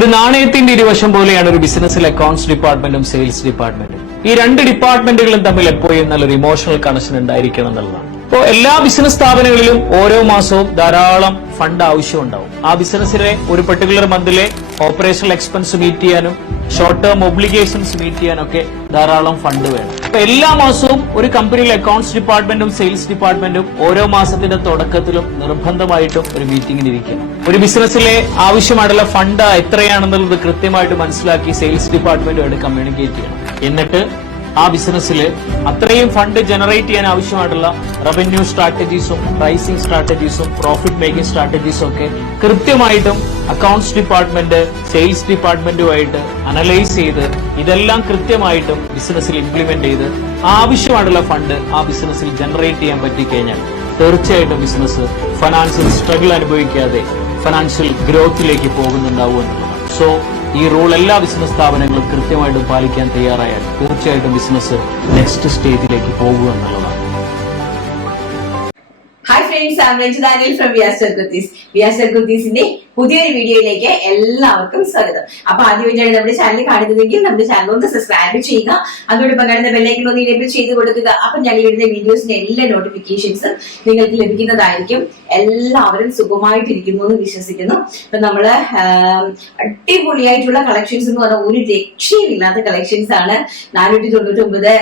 ഒരു നാണയത്തിന്റെ ഇരുവശം പോലെയാണ് ഒരു ബിസിനസ്സിൽ അക്കൗണ്ട്സ് ഡിപ്പാർട്ട്മെന്റും സെയിൽസ് ഡിപ്പാർട്ട്മെന്റും. ഈ രണ്ട് ഡിപ്പാർട്ട്മെന്റുകളും തമ്മിൽ എപ്പോഴും നല്ലൊരു ഇമോഷണൽ കണക്ഷൻ ഉണ്ടായിരിക്കണം എന്നുള്ളതാണ്. അപ്പോൾ എല്ലാ ബിസിനസ് സ്ഥാപനങ്ങളിലും ഓരോ മാസവും ധാരാളം ഫണ്ട് ആവശ്യമുണ്ടാവും. ആ ബിസിനസ്സിലെ ഒരു പെർട്ടിക്കുലർ മന്തിലെ ഓപ്പറേഷണൽ എക്സ്പെൻസ് മീറ്റ് ചെയ്യാനും ഷോർട്ട് ടേം ഒബ്ലിഗേഷൻസ് മീറ്റ് ചെയ്യാനൊക്കെ ധാരാളം ഫണ്ട് വേണം. അപ്പൊ എല്ലാ മാസവും ഒരു കമ്പനിയിലെ അക്കൗണ്ട്സ് ഡിപ്പാർട്ട്മെന്റും സെയിൽസ് ഡിപ്പാർട്ട്മെന്റും ഓരോ മാസത്തിന്റെ തുടക്കത്തിലും നിർബന്ധമായിട്ടും ഒരു മീറ്റിംഗിന് ഇരിക്കണം. ഒരു ബിസിനസ്സിലെ ആവശ്യമായിട്ടുള്ള ഫണ്ട് എത്രയാണെന്നുള്ളത് കൃത്യമായിട്ട് മനസ്സിലാക്കി സെയിൽസ് ഡിപ്പാർട്ട്മെന്റുമായിട്ട് കമ്മ്യൂണിക്കേറ്റ് ചെയ്യണം. എന്നിട്ട് ആ ബിസിനസ്സിൽ അത്രയും ഫണ്ട് ജനറേറ്റ് ചെയ്യാൻ ആവശ്യമായിട്ടുള്ള റവന്യൂ സ്ട്രാറ്റജീസും പ്രൈസിംഗ് സ്ട്രാറ്റജീസും പ്രോഫിറ്റ് മേക്കിംഗ് സ്ട്രാറ്റജീസും ഒക്കെ കൃത്യമായിട്ടും അക്കൗണ്ട്സ് ഡിപ്പാർട്ട്മെന്റ് സെയിൽസ് ഡിപ്പാർട്ട്മെന്റുമായിട്ട് അനലൈസ് ചെയ്ത് ഇതെല്ലാം കൃത്യമായിട്ടും ബിസിനസ്സിൽ ഇംപ്ലിമെന്റ് ചെയ്ത് ആവശ്യമായിട്ടുള്ള ഫണ്ട് ആ ബിസിനസ്സിൽ ജനറേറ്റ് ചെയ്യാൻ പറ്റിക്കഴിഞ്ഞാൽ തീർച്ചയായിട്ടും ബിസിനസ് ഫൈനാൻഷ്യൽ സ്ട്രഗിൾ അനുഭവിക്കാതെ ഫൈനാൻഷ്യൽ ഗ്രോത്തിലേക്ക് പോകുന്നുണ്ടാവും എന്നുള്ളതാണ്. സോ ഈ റൂൾ എല്ലാ ബിസിനസ് സ്ഥാപനങ്ങളും കൃത്യമായിട്ടും പാലിക്കാൻ തയ്യാറായാൽ തീർച്ചയായിട്ടും ബിസിനസ് നെക്സ്റ്റ് സ്റ്റേജിലേക്ക് പോകുക എന്നുള്ളതാണ്. Hi friends, I am Ranjitha Anil from Viaster kurtis. Viaster കുർത്തീസിന്റെ പുതിയൊരു വീഡിയോയിലേക്ക് എല്ലാവർക്കും സ്വാഗതം. അപ്പൊ ആദ്യമായിട്ടാണ് നമ്മുടെ ചാനൽ കാണുന്നതെങ്കിൽ നമ്മുടെ ചാനൽ ഒന്ന് സബ്സ്ക്രൈബ് ചെയ്യുക, അതോടൊപ്പം കാണുന്ന ബെല്ലൈക്കൺ ഒന്ന് എനേബിൾ ചെയ്ത് കൊടുക്കുക. അപ്പൊ ഞങ്ങൾ ഇടുന്ന വീഡിയോസിന്റെ എല്ലാ നോട്ടിഫിക്കേഷൻസും നിങ്ങൾക്ക് ലഭിക്കുന്നതായിരിക്കും. എല്ലാവരും സുഖമായിട്ടിരിക്കുന്നു എന്ന് വിശ്വസിക്കുന്നു. അപ്പൊ നമ്മള് അടിപൊളിയായിട്ടുള്ള കളക്ഷൻസ് എന്ന് പറഞ്ഞാൽ ഒരു രക്ഷയുമില്ലാത്ത കളക്ഷൻസ് ആണ്. 499,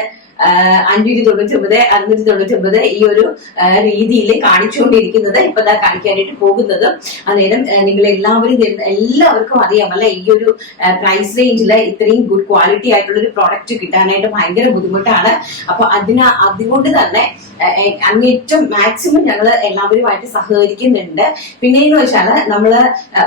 599, 699 ഈ ഒരു രീതിയിൽ കാണിച്ചുകൊണ്ടിരിക്കുന്നത്. ഇപ്പൊ ഇതാ കാണിക്കാനായിട്ട് പോകുന്നത്. അന്നേരം നിങ്ങൾ എല്ലാവർക്കും അറിയാം അല്ലെ, ഈ ഒരു പ്രൈസ് റേഞ്ചിൽ ഇത്രയും ഗുഡ് ക്വാളിറ്റി ആയിട്ടുള്ള ഒരു പ്രോഡക്റ്റ് കിട്ടാനായിട്ട് ഭയങ്കര ബുദ്ധിമുട്ടാണ്. അപ്പൊ അതുകൊണ്ട് തന്നെ അങ്ങേറ്റവും മാക്സിമം ഞങ്ങൾ എല്ലാവരുമായിട്ട് സഹകരിക്കുന്നുണ്ട്. പിന്നെയെന്ന് വെച്ചാൽ നമ്മള്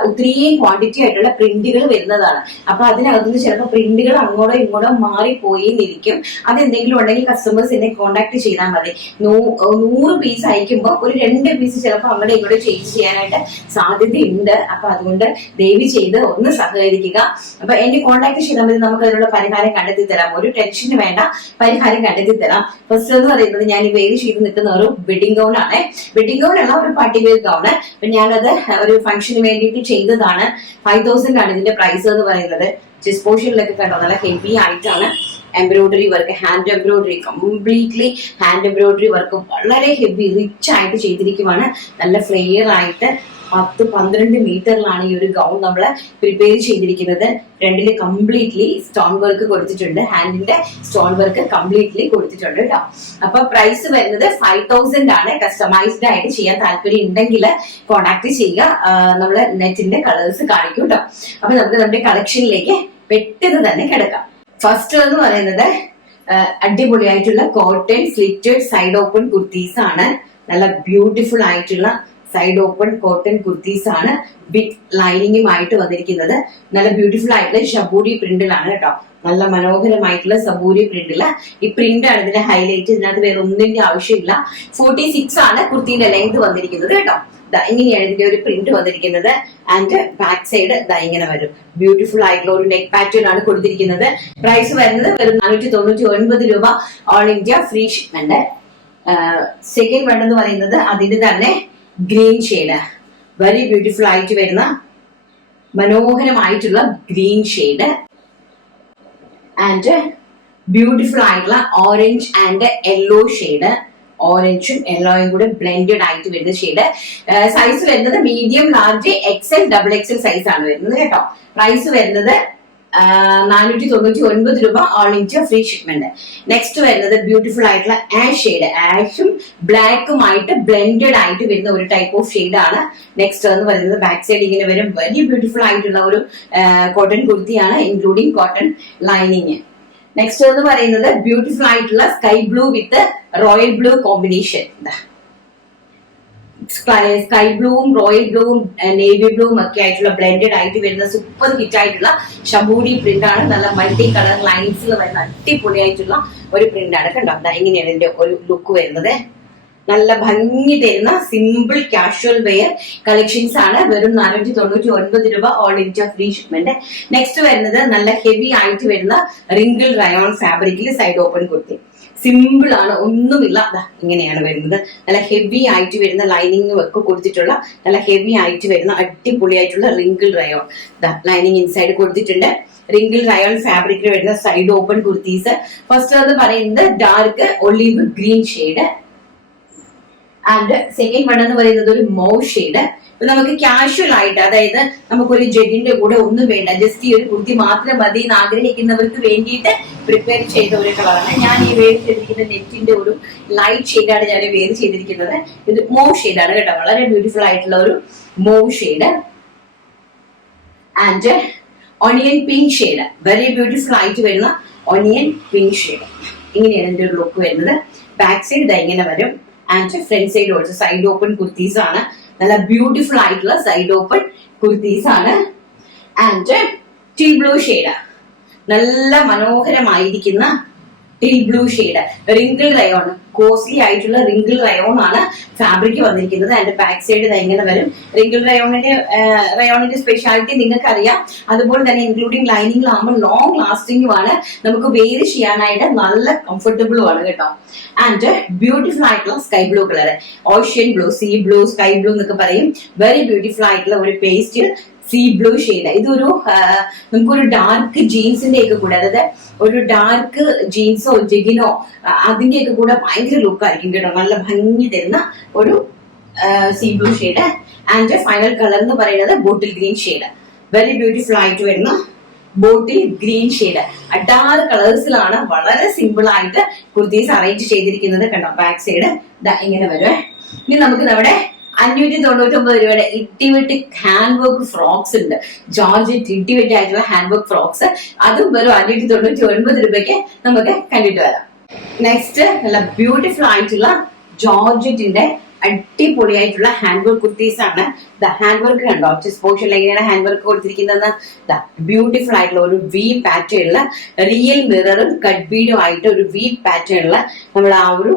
ഒത്തിരിയും ക്വാണ്ടിറ്റി ആയിട്ടുള്ള പ്രിന്റുകൾ വരുന്നതാണ്. അപ്പൊ അതിനകത്തുനിന്ന് ചിലപ്പോൾ പ്രിന്റുകൾ അങ്ങോട്ടോ ഇങ്ങോട്ടോ മാറിപ്പോയി എന്നിരിക്കും. അതെന്തെങ്കിലും ഉണ്ടെങ്കിൽ കസ്റ്റമേഴ്സ് എന്നെ കോൺടാക്ട് ചെയ്താൽ മതി. 100 പീസ് അയക്കുമ്പോൾ ഒരു 2 പീസ് ചിലപ്പോൾ അങ്ങോട്ട് ഇങ്ങോട്ട് ചേഞ്ച് ചെയ്യാനായിട്ട് സാധ്യതയുണ്ട്. അപ്പൊ അതുകൊണ്ട് ദയവ് ചെയ്ത് ഒന്ന് സഹകരിക്കുക. അപ്പൊ എന്നെ കോൺടാക്ട് ചെയ്താൽ മതി, നമുക്ക് അതിനുള്ള പരിഹാരം കണ്ടെത്തി തരാം. ഒരു ടെൻഷന് വേണ്ട, പരിഹാരം കണ്ടെത്തി തരാം. ഫസ്റ്റ് എന്ന് പറയുന്നത് ഞാൻ ഈ വേര് ചെയ്ത് നിൽക്കുന്ന ഒരു വെഡിങ് ഗൗൺ ആണ്. വെഡിങ് ഗൗൺ അല്ല, ഒരു പാർട്ടി വെയർ ഗൗൺ. അപ്പൊ ഞാനത് ഒരു ഫംഗ്ഷന് വേണ്ടിയിട്ട് ചെയ്തതാണ്. 5000 ആണ് ഇതിന്റെ പ്രൈസ് എന്ന് പറയുന്നത്. ചെസ്റ്റ് പോർഷനിലൊക്കെ കണ്ടോ, നല്ല ഹെവി ആയിട്ടാണ് embroidery work, hand embroidery, completely hand embroidery work വളരെ ഹെവി റിച്ച് ആയിട്ട് ചെയ്തിരിക്കുവാണ്. നല്ല ഫ്ലെയർ ആയിട്ട് 10-12 മീറ്ററിലാണ് ഈ ഒരു ഗൗൺ നമ്മൾ പ്രിപ്പയർ ചെയ്തിരിക്കുന്നത്. ഫ്രണ്ടില് കംപ്ലീറ്റ്ലി സ്റ്റോൺ വർക്ക് കൊടുത്തിട്ടുണ്ട്, ഹാൻഡിന്റെ സ്റ്റോൺ വർക്ക് കംപ്ലീറ്റ്ലി കൊടുത്തിട്ടുണ്ട് കേട്ടോ. അപ്പൊ പ്രൈസ് വരുന്നത് 5000 ആണ്. കസ്റ്റമൈസ്ഡ് ആയിട്ട് ചെയ്യാൻ താല്പര്യം ഉണ്ടെങ്കിൽ കോൺടാക്ട് ചെയ്യുക. നമ്മള് നെറ്റിന്റെ കളേഴ്സ് കാണിക്കും കേട്ടോ. അപ്പൊ നമുക്ക് നമ്മുടെ കളക്ഷനിലേക്ക് പെട്ടെന്ന് തന്നെ കിടക്കാം. ഫസ്റ്റ് എന്ന് പറയുന്നത് അടിപൊളിയായിട്ടുള്ള cotton slitted side open kurtis ആണ്. നല്ല ബ്യൂട്ടിഫുൾ ആയിട്ടുള്ള സൈഡ് ഓപ്പൺ കോട്ടൺ കുർത്തീസ് ആണ്. ബിഗ് ലൈനിങ്ങുമായിട്ട് വന്നിരിക്കുന്നത്. നല്ല ബ്യൂട്ടിഫുൾ ആയിട്ടുള്ള ഷബൂരി പ്രിന്റിലാണ് കേട്ടോ. നല്ല മനോഹരമായിട്ടുള്ള സബൂരി പ്രിന്റില് ഈ പ്രിന്റ് ആണ് ഇതിന്റെ ഹൈലൈറ്റ്. ഇതിനകത്ത് വേറെ ഒന്നിന്റെ ആവശ്യമില്ല. 46 ആണ് കുർത്തിന്റെ ലെങ്ത് വന്നിരിക്കുന്നത് കേട്ടോ. ഇങ്ങനെയാണ് ഇതിന്റെ ഒരു പ്രിന്റ് വന്നിരിക്കുന്നത്. ആൻഡ് ബാക്ക് സൈഡ് ഇങ്ങനെ വരും. ബ്യൂട്ടിഫുൾ ആയിട്ടുള്ള ഒരു നെക്ക് പാറ്റേൺ ആണ് കൊടുത്തിരിക്കുന്നത്. പ്രൈസ് വരുന്നത് വെറും 499 രൂപ. All India free shipment. Second one എന്ന് പറയുന്നത് അതിന്റെ തന്നെ ഗ്രീൻ ഷെയ്ഡ്, വെരി ബ്യൂട്ടിഫുൾ ആയിട്ട് വരുന്ന മനോഹരമായിട്ടുള്ള ഗ്രീൻ ഷെയ്ഡ്. ആൻഡ് ബ്യൂട്ടിഫുൾ ആയിട്ടുള്ള ഓറഞ്ച് ആൻഡ് യെല്ലോ ഷെയ്ഡ്. ഓറഞ്ചും യെല്ലോയും കൂടെ ബ്ലെൻഡഡ് ആയിട്ട് വരുന്ന ഷെയ്ഡ്. സൈസ് വരുന്നത് medium, large, XL, XXL size ആണ് വരുന്നത് കേട്ടോ. പ്രൈസ് വരുന്നത് 499 രൂപ. All India free shipment. Next വരുന്നത് ബ്യൂട്ടിഫുൾ ആയിട്ടുള്ള ആഷ് ഷെയ്ഡ്. ആഷും ബ്ലാക്കുമായിട്ട് ബ്ലെൻഡഡ് ആയിട്ട് വരുന്ന ഒരു ടൈപ്പ് ഓഫ് ഷെയ്ഡ് ആണ്. നെക്സ്റ്റ് എന്ന് പറയുന്നത് ബാക്ക് സൈഡ് ഇങ്ങനെ വരും. വെരി ബ്യൂട്ടിഫുൾ ആയിട്ടുള്ള ഒരു കോട്ടൺ കുർത്തിയാണ്, ഇൻക്ലൂഡിങ് കോട്ടൺ ലൈനിങ്. നെക്സ്റ്റ് എന്ന് പറയുന്നത് ബ്യൂട്ടിഫുൾ ആയിട്ടുള്ള sky blue with royal blue combination. Sky ബ്ലൂവും റോയൽ ബ്ലൂവും നേവി ബ്ലൂവും ഒക്കെ ആയിട്ടുള്ള ബ്ലെൻഡഡ് ആയിട്ട് വരുന്ന സൂപ്പർ ഹിറ്റ് ആയിട്ടുള്ള ഷബൂരി പ്രിന്റ് ആണ്. നല്ല മൾട്ടി കളർ ലൈൻസിൽ വരുന്ന അടിപൊളിയായിട്ടുള്ള ഒരു പ്രിന്റ് ആണ് കണ്ടോ. ഇങ്ങനെയാണ് ഇതിന്റെ ഒരു ലുക്ക് വരുന്നത്. നല്ല ഭംഗി തരുന്ന സിമ്പിൾ കാഷ്വൽ വെയർ കളക്ഷൻസ് ആണ്. വെറും 499 രൂപ. All India free shipment. Next വരുന്നത് നല്ല ഹെവി ആയിട്ട് വരുന്ന റിങ്കിൾ റയോൺ ഫാബ്രിക്കിൽ സൈഡ് ഓപ്പൺ കുർത്തി. സിമ്പിൾ ആണ്, ഒന്നുമില്ല. ഇങ്ങനെയാണ് വരുന്നത്. നല്ല ഹെവി ആയിട്ട് വരുന്ന ലൈനിങ് ഒക്കെ കൊടുത്തിട്ടുള്ള നല്ല ഹെവി ആയിട്ട് വരുന്ന അടിപൊളിയായിട്ടുള്ള റിങ്കിൾ റയോൺ ലൈനിങ് ഇൻസൈഡ് കൊടുത്തിട്ടുണ്ട്. റിങ്കിൾ റയോൺ ഫാബ്രിക്കിൽ വരുന്ന സൈഡ് ഓപ്പൺ കുർത്തീസ്. ഫസ്റ്റ് എന്ന് പറയുന്നത് dark olive green shade and second one എന്ന് പറയുന്നത് ഒരു മൗവ് ഷെയ്ഡ്. ഇപ്പൊ നമുക്ക് കാഷ്വൽ ആയിട്ട്, അതായത് നമുക്കൊരു ജെഡിന്റെ കൂടെ ഒന്നും വേണ്ട, ജസ്റ്റ് ഈ ഒരു കുർത്തി മാത്രം മതി എന്ന് ആഗ്രഹിക്കുന്നവർക്ക് വേണ്ടിയിട്ട് പ്രിപ്പയർ ചെയ്ത ഒരു കളറാണ്. ഞാൻ ഈ വെയർ ചെയ്തിരിക്കുന്ന നെറ്റിന്റെ ഒരു ലൈറ്റ് ഷെയ്ഡാണ് ഞാൻ വെയർ ചെയ്തിരിക്കുന്നത്. ഇത് മൗവ് ഷെയ്ഡാണ് കേട്ടോ, വളരെ ബ്യൂട്ടിഫുൾ ആയിട്ടുള്ള ഒരു mauve shade and onion pink shade. Very beautiful ആയിട്ട് വരുന്ന ഓണിയൻ പിങ്ക് ഷെയ്ഡ്. ഇങ്ങനെയാണ് എന്റെ ഒരു ലുക്ക് വരുന്നത്. ബാക്ക് സൈഡ് ഇതാ ഇങ്ങനെ വരും and front side also side open kurtis ആണ്. നല്ല ബ്യൂട്ടിഫുൾ ആയിട്ടുള്ള സൈഡ് ഓപ്പൺ കുർത്തീസ് ആണ് ആൻഡ് ടീൽ ബ്ലൂ ഷെയ്ഡ്. നല്ല മനോഹരമായിരിക്കുന്ന teal blue shade. Wrinkle rayon, costly ആയിട്ടുള്ള റിങ്കിൾ റയോൺ ആണ് ഫാബ്രിക് വന്നിരിക്കുന്നത്. അതിന്റെ ബാക്ക് സൈഡ് ഇങ്ങനെ വരും. റിങ്കിൾ റയോണിന്റെ സ്പെഷ്യാലിറ്റി നിങ്ങൾക്ക് അറിയാം. അതുപോലെ തന്നെ ഇൻക്ലൂഡിങ് ലൈനിങ്ങിലാകുമ്പോൾ ലോങ് ലാസ്റ്റിംഗും ആണ്, നമുക്ക് വെയർ ചെയ്യാനായിട്ട് നല്ല കംഫർട്ടബിളും ആണ് കേട്ടോ. ആൻഡ് ബ്യൂട്ടിഫുൾ ആയിട്ടുള്ള sky blue colour, ocean blue, see blue, sky blue എന്നൊക്കെ പറയും. വെരി ബ്യൂട്ടിഫുൾ ആയിട്ടുള്ള ഒരു പേസ്റ്റ് സീ ബ്ലൂ ഷെയ്ഡ്. ഇതൊരു നമുക്കൊരു ഡാർക്ക് ജീൻസിന്റെ ഒക്കെ കൂടെ, അതായത് ഒരു ഡാർക്ക് ജീൻസോ ജെഗിനോ അതിന്റെ ഒക്കെ കൂടെ ഭയങ്കര ലുക്ക് ആയിരിക്കും കേട്ടോ. നല്ല ഭംഗി തരുന്ന ഒരു see blue shade and final colour എന്ന് പറയുന്നത് ബോട്ടിൽ ഗ്രീൻ ഷെയ്ഡ്. വെരി ബ്യൂട്ടിഫുൾ ആയിട്ട് വരുന്ന ബോട്ടിൽ ഗ്രീൻ ഷെയ്ഡ്. അഡാറ് കളേഴ്സിലാണ് വളരെ സിമ്പിൾ ആയിട്ട് കുർത്തീസ് അറേഞ്ച് ചെയ്തിരിക്കുന്നത് കണ്ടോ. ബാക്ക് സൈഡ് ഇങ്ങനെ വരുവേ. ഇനി നമുക്ക് നമ്മുടെ 599 രൂപയുടെ ഇട്ടിവെട്ടി ഹാൻഡ് വർക്ക് ഫ്രോക്സ് ഉണ്ട്. ജോർജറ്റ് ഇട്ടിവെട്ടി ആയിട്ടുള്ള ഹാൻഡ് വർക്ക് ഫ്രോക്സ്, അതും വെറും 599 രൂപയ്ക്ക് നമുക്ക് കണ്ടിട്ട് വരാം. നെക്സ്റ്റ് നല്ല ബ്യൂട്ടിഫുൾ ആയിട്ടുള്ള ജോർജറ്റിന്റെ അടിപൊളിയായിട്ടുള്ള ഹാൻഡ് വർക്ക് കുർത്തീസ് ആണ്. ഹാൻഡ് വർക്ക് കണ്ടോ, ചെസ്റ്റ് പോർഷനിൽ എങ്ങനെയാണ് ഹാൻഡ് വർക്ക് കൊടുത്തിരിക്കുന്നത്. ബ്യൂട്ടിഫുൾ ആയിട്ടുള്ള ഒരു വി പാറ്റേണില് റിയൽ മിററും കട്ട് ബീഡും ആയിട്ട് ഒരു വി പാറ്റേണില് നമ്മൾ ആ ഒരു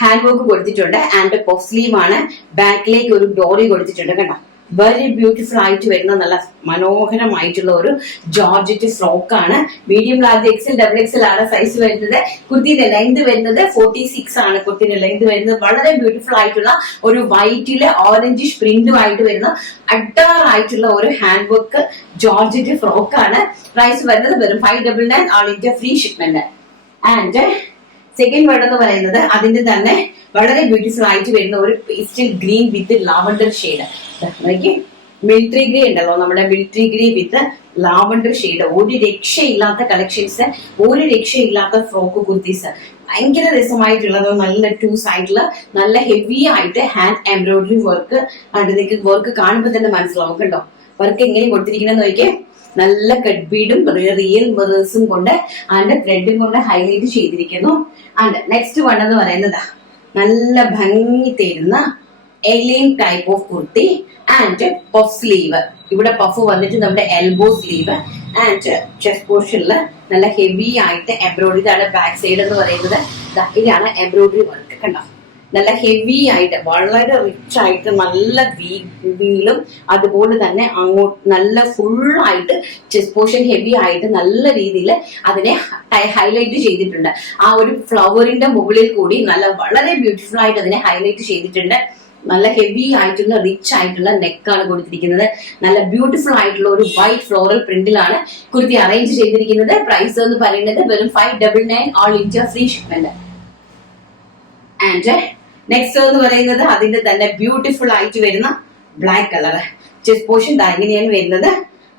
ഹാൻഡ് വർക്ക് കൊടുത്തിട്ടുണ്ട്. ആൻഡ് പഫ് സ്ലീവ് ആണ്. ബാക്കിലേക്ക് ഒരു ഡോറി കൊടുത്തിട്ടുണ്ട് കണ്ടോ. വെരി ബ്യൂട്ടിഫുൾ ആയിട്ട് വരുന്ന നല്ല മനോഹരമായിട്ടുള്ള ഒരു ജോർജറ്റ് ഫ്രോക്ക് ആണ്. Medium, large, XL, double XL ആണ് സൈസ് വരുന്നത്. കുർത്തിന്റെ ലെങ്ത് വരുന്നത് 46 ആണ്. കുർത്തിന്റെ ലെങ്ത് വരുന്നത് വളരെ ബ്യൂട്ടിഫുൾ ആയിട്ടുള്ള ഒരു വൈറ്റില് ഓറഞ്ചിഷ് പ്രിന്റും ആയിട്ട് വരുന്ന അഡാറായിട്ടുള്ള ഒരു ഹാൻഡ് വർക്ക് ജോർജറ്റ് ഫ്രോക്ക് ആണ്. പ്രൈസ് വരുന്നത് വെറും 599, all India free shipment. And second word എന്ന് പറയുന്നത് അതിന്റെ തന്നെ വളരെ ബ്യൂട്ടിഫുൾ ആയിട്ട് വരുന്ന ഒരു പേസ്റ്റൽ ഗ്രീൻ വിത്ത് ലാവണ്ടർ ഷെയ്ഡ്. മിലിറ്ററി ഗ്രീൻ ഉണ്ടല്ലോ, നമ്മുടെ മിലിറ്ററി ഗ്രീൻ വിത്ത് ലാവണ്ടർ ഷെയ്ഡ്. ഒരു രക്ഷയില്ലാത്ത കളക്ഷൻസ്, ഒരു രക്ഷയില്ലാത്ത ഫ്രോക്ക് കുർത്തീസ്, ഭയങ്കര രസമായിട്ടുള്ളത്. നല്ല ടു സൈഡില് നല്ല ഹെവി ആയിട്ട് ഹാൻഡ് എംബ്രോയിഡറി വർക്ക്. നിങ്ങൾക്ക് വർക്ക് കാണുമ്പോൾ തന്നെ മനസ്സിലാവും കണ്ടോ. വർക്ക് എങ്ങനെ കൊടുത്തിരിക്കണമെന്ന് നോക്കിയേ. നല്ല കട്ട് ബീഡും റിയൽ മിറേഴ്സും കൊണ്ട് അതിന്റെ ത്രെഡും കൊണ്ട് ഹൈലൈറ്റ് ചെയ്തിരിക്കുന്നു. ആൻഡ് നെക്സ്റ്റ് വൺ എന്ന് പറയുന്നത് നല്ല ഭംഗി തരുന്ന A-line type of kurti and puff sleeve. ഇവിടെ പഫ് വന്നിട്ട് നമ്മുടെ എൽബോ സ്ലീവ് ആൻഡ് ചെസ്റ്റ് പോർഷനിൽ നല്ല ഹെവി ആയിട്ട് എംബ്രോയിഡറി. ഇതാണ് ബാക്ക് സൈഡ് എന്ന് പറയുന്നത്. ഇതാണ് എംബ്രോയിഡറി വർക്ക് കണ്ടോ. നല്ല ഹെവി ആയിട്ട് വളരെ റിച്ച് ആയിട്ട് നല്ല വീലും അതുപോലെ തന്നെ അങ്ങോട്ട് നല്ല ഫുള്ളായിട്ട് ചെസ്റ്റ് പോർഷൻ ഹെവി ആയിട്ട് നല്ല രീതിയിൽ അതിനെ ഹൈലൈറ്റ് ചെയ്തിട്ടുണ്ട്. ആ ഒരു ഫ്ലവറിന്റെ മുകളിൽ കൂടി നല്ല വളരെ ബ്യൂട്ടിഫുൾ ആയിട്ട് അതിനെ ഹൈലൈറ്റ് ചെയ്തിട്ടുണ്ട്. നല്ല ഹെവി ആയിട്ടുള്ള റിച്ച് ആയിട്ടുള്ള നെക്കാണ് കൊടുത്തിരിക്കുന്നത്. നല്ല ബ്യൂട്ടിഫുൾ ആയിട്ടുള്ള ഒരു വൈറ്റ് ഫ്ലോറൽ പ്രിന്റിലാണ് കുർത്തി അറേഞ്ച് ചെയ്തിരിക്കുന്നത്. പ്രൈസ് എന്ന് പറയുന്നത് വെറും 599, all India free shipment. And next എന്ന് പറയുന്നത് അതിന്റെ തന്നെ ബ്യൂട്ടിഫുൾ ആയിട്ട് വരുന്ന ബ്ലാക്ക് കളർ. ചെസ്റ്റ് പോർഷൻ ഇങ്ങനെയാണ് വരുന്നത്.